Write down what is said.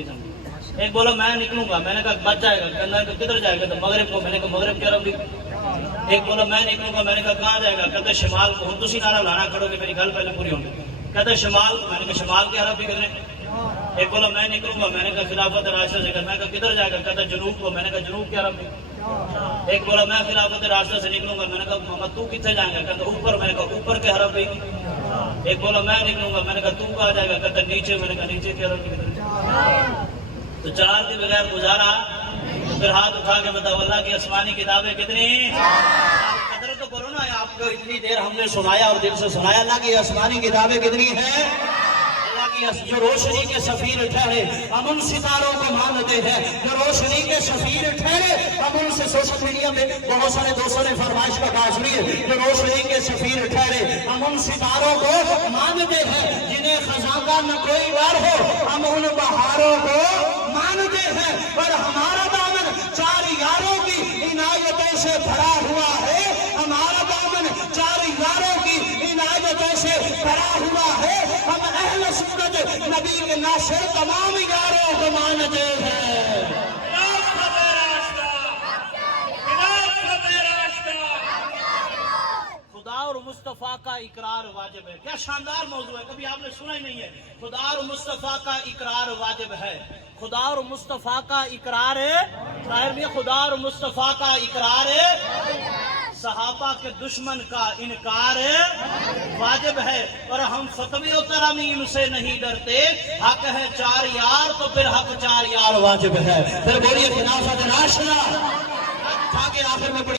نہیں سمجھے. ایک بولا میں نکلوں گا, میں نے کہا بچ جائے گا, کہنا کہ کدھر جائے گا, تو مغرب کو. میں نے کہا مغرب کی عرب بھی. ایک بولا میں نکلوں گا, میں نے کہا کہاں جائے گا, کہتا شمال کو. ہوں تسی نعرہ لانا کھڑو کہ میری گل پہلے پوری ہوگی. کہتا شمال. میں نے کہا شمال کی عرب بھی کدھر. ایک بولا میں نکلوں گا, میں نے کہا خلافت راشدہ سے. میں نے کہا کدھر جائے گا, کہتا جنوب کو. میں نے کہا جنوب کی عرب بھی. ایک بولا میں خلافت راشدہ سے نکلوں گا, میں نے کہا محمد تو کتنے جائیں گا, کہتا اوپر. میں نے کہا اوپر کے عرب بھی. ایک بولا میں نکلوں گا, میں نے کہا تو کہاں جائے گا, کہتا نیچے. میں نے کہا نیچے کی عرب بھی. تو چار کے بغیر گزارا. تو پھر ہاتھ اٹھا کے بتاؤ اللہ کی آسمانی کتابیں کتنی. قدر تو کرو نا, آپ کو اتنی دیر ہم نے سنایا اور دل سے سنایا. اللہ کی آسمانی کتابیں کتنی ہیں. جو روشنی کے سفیر ٹھہرے ہم ان ستاروں کو مانتے ہیں. جو روشنی کے سفیر ٹھہرے ہم ان سے. سوشل میڈیا میں بہت سارے دوستوں نے فرمائش کا کہا سنیے. جو روشنی کے سفیر ٹھہرے ہم ان ستاروں کو مانتے ہیں جنہیں خزاں کا نہ کوئی وار ہو. ہم ان بہاروں کو مانتے ہیں پر ہمارا دامن چار یاروں کی عنایتوں سے بھرا ہوا ہے. ہمارا دامن چار یاروں کی عنایتوں سے بھرا ہوا ہے. ہم اہل سنت نبی کے ناصر تمام یاروں کو مانتے ہیں. خدا اور مصطفیٰ کا اقرار واجب ہے. کیا شاندار موضوع ہے, کبھی آپ نے سنا ہی نہیں ہے. خدا اور مصطفیٰ کا اقرار واجب ہے. خدا اور مصطفیٰ کا اقرار ہے. ظاہر بھی خدا اور مصطفیٰ کا اقرار ہے. صحابہ کے دشمن کا انکار واجب ہے. اور ہم فتوی و ترامیم سے نہیں ڈرتے. حق ہے چار یار تو پھر حق چار یار واجب ہے. پھر بولیے خلافت راشدہ. آگے آخر میں